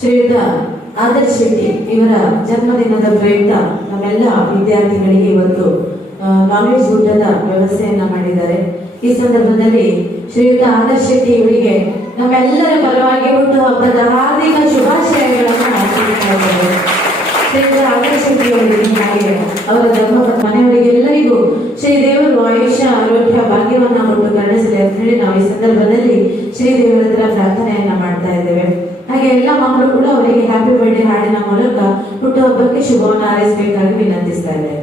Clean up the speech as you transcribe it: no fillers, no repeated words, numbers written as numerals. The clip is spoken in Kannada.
ಶ್ರೀಯುತ ಆದರ್ಶ್ ಶೆಟ್ಟಿ ಇವರ ಜನ್ಮದಿನದ ಪ್ರಯುಕ್ತ ನಮ್ಮೆಲ್ಲ ವಿದ್ಯಾರ್ಥಿಗಳಿಗೆ ಇವತ್ತು ನಾನ್ ವೆಜ್ ಊಟದ ವ್ಯವಸ್ಥೆಯನ್ನ ಮಾಡಿದ್ದಾರೆ. ಈ ಸಂದರ್ಭದಲ್ಲಿ ಶ್ರೀಯುತ ಆದರ್ಶ್ ಶೆಟ್ಟಿ ಇವರಿಗೆ ನಮ್ಮೆಲ್ಲರ ಪರವಾಗಿ ಹುಟ್ಟುಹಬ್ಬದ ಹಾರ್ದಿಕ ಶುಭಾಶಯಗಳನ್ನು ಹಾಕಿದ್ದಾರೆ. ಶ್ರೀಯುತ ಆದರ್ಶ್ ಶೆಟ್ಟಿ ಅವರಿಗೆ ಹಾಗೆ ಅವರ ಧರ್ಮಪತ್ನಿ ಮನೆಯವರಿಗೆಲ್ಲರಿಗೂ ಶ್ರೀದೇವರು ಆಯುಷ್ಯ ಆರೋಗ್ಯ ಭಾಗ್ಯವನ್ನ ಕೊಟ್ಟು ಕರುಣಿಸಲಿ ಅಂತ ಹೇಳಿ ನಾವು ಈ ಸಂದರ್ಭದಲ್ಲಿ ಶ್ರೀದೇವರ ಹತ್ರ ಪ್ರಾರ್ಥನೆಯನ್ನ ಮಾಡ್ತಾ ಇದ್ದೇವೆ. ಹಾಗೆ ಎಲ್ಲ ಮಕ್ಕಳು ಕೂಡ ಅವರಿಗೆ ಹ್ಯಾಪಿ ಬರ್ಡೇ ಹಾಡಿನ ಮೂಲಕ ಹುಟ್ಟುಹಬ್ಬಕ್ಕೆ ಶುಭವನ್ನು ಹಾರೈಸಬೇಕಾಗಿ ವಿನಂತಿಸ್ತಾ ಇದ್ದೇವೆ.